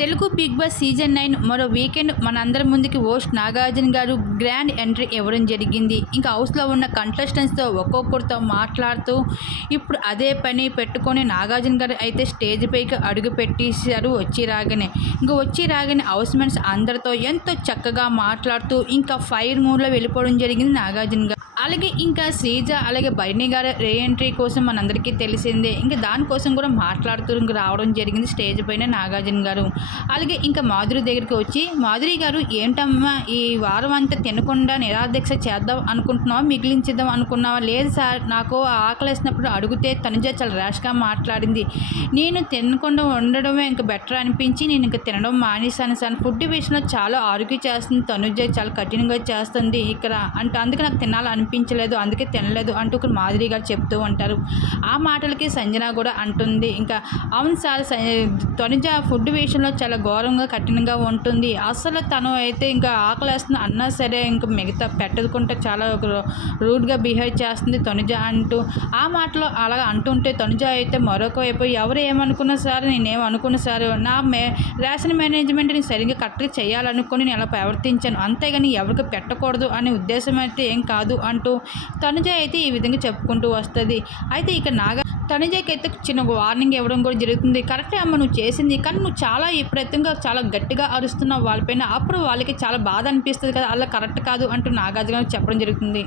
Telugu Bigg Boss season nine మరో weekend మనందరి ముందుకి ఓస్ట్ నాగార్జున గారు గ్రాండ్ ఎంట్రీ ఇవ్వడం జరిగింది. ఇంకా హౌస్లో ఉన్న కంటెస్టెంట్స్తో ఒక్కొక్కరితో మాట్లాడుతూ ఇప్పుడు అదే పని పెట్టుకొని నాగార్జున గారు అయితే స్టేజ్ పైకి అడుగు పెట్టేశారు వచ్చి రాగానే. ఇంకా వచ్చి రాగానే హౌస్ మెంట్స్ అందరితో ఎంతో చక్కగా మాట్లాడుతూ ఇంకా ఫైర్ మూడ్లో వెళ్ళిపోవడం జరిగింది నాగార్జున గారు. అలాగే ఇంకా శ్రీజ అలాగే బైని గారు రీ ఎంట్రీ కోసం మనందరికీ తెలిసిందే. ఇంకా దానికోసం కూడా మాట్లాడుతూ ఇంక రావడం జరిగింది స్టేజ్ పైన నాగార్జున గారు. అలాగే ఇంకా మాధురి దగ్గరికి వచ్చి మాధురి గారు ఏంటమ్మా ఈ వారం అంతా తినకుండా నిరాదీక్ష చేద్దాం అనుకుంటున్నావా? మిగిలించేద్దాం అనుకున్నావా? లేదు సార్ నాకు ఆకలి వేసినప్పుడు అడిగితే తనుజ చాలా ర్యాష్గా మాట్లాడింది. నేను తినకుండా ఉండడమే ఇంకా బెటర్ అనిపించి నేను ఇంకా తినడం మానేశాను సార్. ఫుడ్ విషయంలో చాలా ఆరోగ్య చేస్తుంది తనుజ చాలా కఠినంగా చేస్తుంది ఇక్కడ అంటే. అందుకే నాకు తినాలనిపించలేదు అందుకే తినలేదు అంటూ ఇక్కడ మాధురి గారు చెప్తూ ఉంటారు. ఆ మాటలకి సంజన కూడా అంటుంది. ఇంకా అవును సార్ స- తనుజ ఫుడ్ విషయంలో చాలా ఘోరంగా కఠినంగా ఉంటుంది. అసలు తను అయితే ఇంకా ఆకలేస్తుంది. అన్నా సరే ఇంకా మిగతా పెట్టదుకుంటే చాలా రూడ్గా బిహేవ్ చేస్తుంది తనుజ అంటూ. ఆ మాటలో అలా అంటుంటే తనుజ అయితే మరొక వైపు ఎవరు ఏమనుకున్నా సరే నేనేం అనుకున్నా సార్ నా మే రేషన్ మేనేజ్మెంట్ నేను సరిగ్గా కరెక్ట్గా చేయాలనుకుని నేను అలా ప్రవర్తించాను. అంతేగాని ఎవరికి పెట్టకూడదు అనే ఉద్దేశం అయితే ఏం కాదు అంటూ తనుజ అయితే ఈ విధంగా చెప్పుకుంటూ వస్తుంది. అయితే ఇక నాగ తనుజకి అయితే చిన్న వార్నింగ్ ఇవ్వడం కూడా జరుగుతుంది. కరెక్టే అమ్మ నువ్వు చేసింది. కానీ నువ్వు చాలా విపరీతంగా చాలా గట్టిగా అరుస్తున్నావు. వాళ్ళపైన అప్పుడు వాళ్ళకి చాలా బాధ అనిపిస్తుంది కదా. అలా కరెక్ట్ కాదు అంటూ నాగార్జున చెప్పడం జరుగుతుంది.